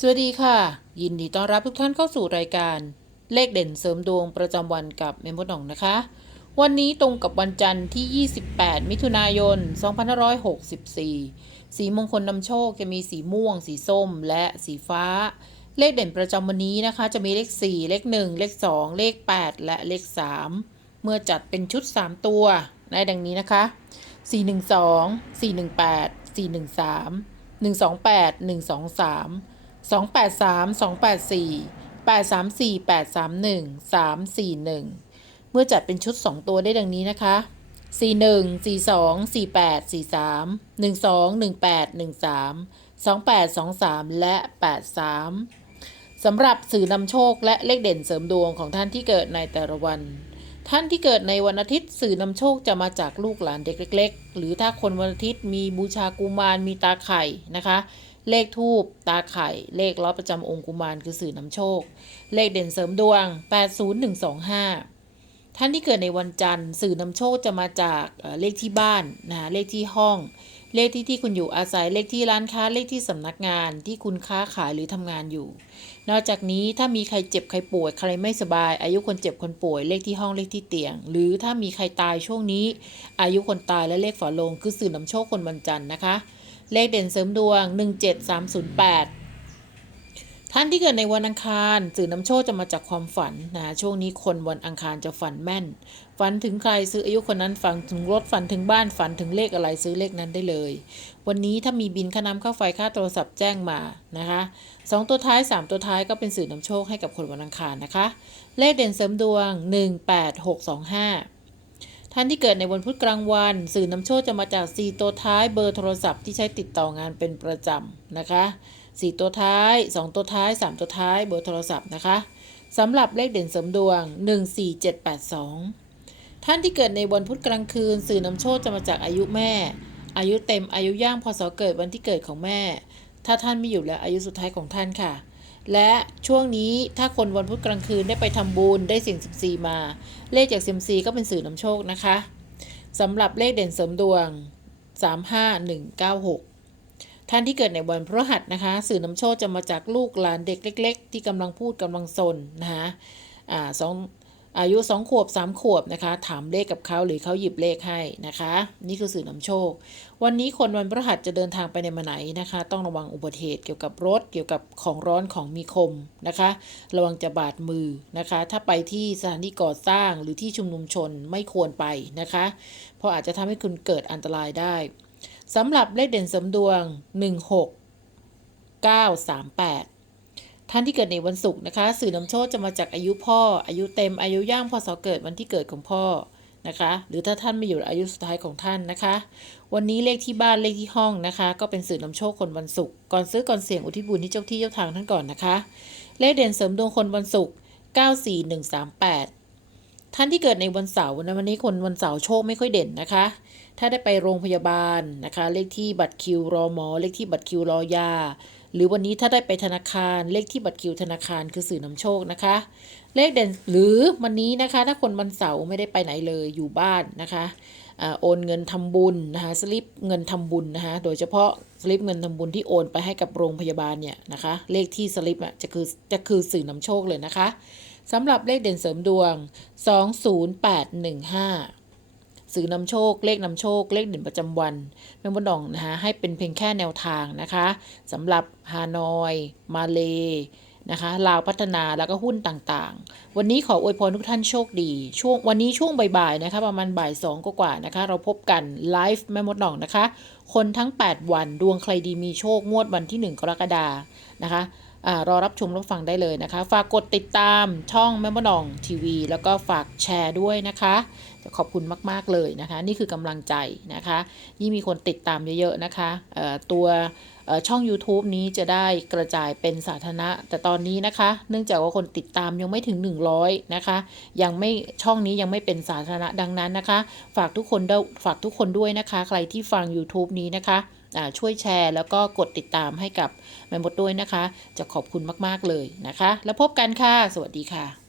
สวัสดีค่ะ ยินดีต้อนรับทุกท่านเข้าสู่รายการ เลขเด่นเสริมดวงประจำวันกับเมมโมดองนะคะ วันนี้ตรงกับวันจันทร์ที่ 28 มิถุนายน 2564 สีมงคลนำโชคจะมีสีม่วง สีส้ม และสีฟ้า เลขเด่นประจำวันนี้นะคะ จะมีเลข 4 เลข 1 เลข 2 เลข 8 และเลข 3 เมื่อจัดเป็นชุด 3 ตัวได้ดังนี้นะคะ 412 418 413 128 123 สองแปดสามสองแปดสี่แปดสามสี่แปดสามหนึ่งสามสี่หนึ่งเมื่อจัดเป็นชุดสองตัวได้ดังนี้นะคะสี่หนึ่งสี่สองสี่แปดสี่สามหนึ่งสองหนึ่งแปดหนึ่งสามสองแปดสองสามและแปดสามสำหรับสื่อนำโชคและเลขเด่นเสริมดวงของท่านที่เกิดในแต่ละวัน ท่านที่เกิดในวันอาทิตย์สื่อนำโชคจะมาจากลูกหลานเด็กเล็ก ๆ หรือถ้าคนวันอาทิตย์มีบูชากุมารมีตาไข่นะคะ เลขทูบตาไข่ เลขล้อประจำองค์กุมารคือสื่อนำโชค เลขเด่นเสริมดวง 80125 ท่านที่เกิดในวันจันทร์สื่อนำโชคจะมาจากเลขที่บ้านนะเลขที่ห้อง เลขที่ที่คุณอยู่อาศัยเลขที่ร้านค้าเลขที่สำนักงานที่คุณค้าขายหรือทำงานอยู่ นอกจากนี้ถ้ามีใครเจ็บใครป่วยใครไม่สบาย อายุคนเจ็บคนป่วย เลขที่ห้องเลขที่เตียง หรือถ้ามีใครตายช่วงนี้ อายุคนตายและเลขฝาโลงคือสื่อนำโชคคนวันจันทร์นะคะ เลขเด่นเสริมดวง 17308 ท่านที่เกิดในวันอังคาร สื่อนำโชคจะมาจากความฝันนะช่วงนี้คนวันอังคารจะฝันแม่น ฝันถึงใครซื้ออายุคนนั้นฝันถึงรถฝันถึงบ้านฝันถึงเลขอะไรซื้อเลขนั้นได้เลย วันนี้ถ้ามีบินค่าน้ำค่าไฟค่าโทรศัพท์แจ้งมานะคะสองตัวท้าย3ตัวท้ายก็เป็นสื่อนำโชคให้กับคนวันอังคารนะคะ เลขเด่นเสริมดวง 18625 ท่านที่เกิดในวันพุธกลางวัน สื่อนำโชคจะมาจาก 4 ตัวท้ายเบอร์โทรศัพท์ที่ใช้ติดต่องานเป็นประจำนะคะ 4 ตัวท้าย 2 ตัวท้าย 3 ตัวท้ายเบอร์โทรศัพท์นะคะสำหรับเลขเด่นเสริมดวง 14782 ท่านที่เกิดในวันพุธกลางคืน สื่อนำโชคจะมาจากอายุแม่ อายุเต็มอายุย่างพศเกิดวันที่เกิดของแม่ ถ้าท่านไม่อยู่แล้วอายุสุดท้ายของท่านค่ะ และช่วงนี้ถ้าคนวันพุธกลางคืนได้ไปทำบุญได้เสี่ยง14 มา เลขจากเซยมซีก็เป็นสื่อนำโชคนะคะสำหรับเลขเด่นเสริมดวง 35196ท่านที่เกิดในวันพฤหัสนะคะ สื่อนำโชคจะมาจากลูกหลานเด็กเล็ก ๆ ที่กำลังพูดกำลังสนนะคะอ่าสอง อายุ2ขวบ3ขวบนะคะ ถามเลขกับเขาหรือเขาหยิบเลขให้นะคะ นี่คือสื่อนำโชค วันนี้คนวันพฤหัสจะเดินทางไปในมาไหนนะคะ ต้องระวังอุบัติเหตุเกี่ยวกับรถเกี่ยวกับของร้อนของมีคมนะคะ ระวังจะบาดมือนะคะ ถ้าไปที่สถานที่ก่อสร้างหรือที่ชุมนุมชนไม่ควรไปนะคะ เพราะอาจจะทำให้คุณเกิดอันตรายได้สำหรับเลขเด่นสมดวง 16938 ท่านที่เกิดในวันศุกร์นะคะ สื่อนำโชคจะมาจากอายุพ่อ อายุเต็มอายุย่างพศเกิดวันที่เกิดของพ่อนะคะ หรือถ้าท่านไม่อยู่อายุสุดท้ายของท่านนะคะ วันนี้เลขที่บ้านเลขที่ห้องนะคะ ก็เป็นสื่อนำโชคคนวันศุกร์ก่อนซื้อก่อนเสี่ยงอุทิศบุญที่เจ้าที่เจ้าทางท่านก่อนนะคะ เลขเด่นเสริมดวงคนวันศุกร์94138 ท่านที่เกิดในวันเสาร์นะวันนี้คนวันเสาร์โชคไม่ค่อยเด่นนะคะ ถ้าได้ไปโรงพยาบาลนะคะ เลขที่บัตรคิวรอหมอ เลขที่บัตรคิวรอยา หรือวันนี้ถ้าได้ไปธนาคาร เลขที่บัตรคิวธนาคารคือสื่อนำโชคนะคะ เลขเด่นหรือวันนี้นะคะ ถ้าคนวันเสาร์ไม่ได้ไปไหนเลยอยู่บ้านนะคะโอนเงินทำบุญนะคะสลิปเงินทำบุญนะคะโดยเฉพาะสลิปเงินทำบุญที่โอนไปให้กับโรงพยาบาลเนี่ยนะคะ เลขที่สลิปอะจะคือจะคือสื่อนำโชคเลยนะคะ สำหรับเลขเด่นเสริมดวง 20815 สื่อนำโชคเลขนำโชคเลขเด่นประจำวันแม่มดดองนะคะให้เป็นเพียงแค่แนวทางนะคะสำหรับฮานอย มาเลนะคะลาวพัฒนาแล้วก็หุ้นต่างๆ วันนี้ขออวยพรทุกท่านโชคดี ช่วงวันนี้ช่วงบ่ายๆนะคะประมาณบ่ายสองกว่าๆนะคะ เราพบกันไลฟ์แม่มดดองนะคะ คนทั้ง 8 วันดวงใครดีมีโชคงวดวันที่ 1 กรกฎานะคะ รอรับชมรับฟังได้เลยนะคะ ฝากกดติดตามช่องแม่มดองทีวี แล้วก็ฝากแชร์ด้วยนะคะจะขอบคุณมาก ๆ เลยนะคะ นี่คือกำลังใจนะคะยิ่งมีคนติดตามเยอะ ๆ นะคะตัวช่อง YouTube นี้จะได้กระจายเป็นสาธารณะ แต่ตอนนี้นะคะ เนื่องจากว่าคนติดตามยังไม่ถึง 100 นะคะ ยังไม่ช่องนี้ยังไม่เป็นสาธารณะดังนั้นนะคะ ฝากทุกคนด้วยฝากทุกคนด้วยนะคะ ใครที่ฟัง YouTube นี้นะคะ ช่วยแชร์ แล้วก็กดติดตามให้กับแม่มดด้วยนะคะ จะขอบคุณมาก ๆ เลยนะคะ แล้วพบกันค่ะ สวัสดีค่ะ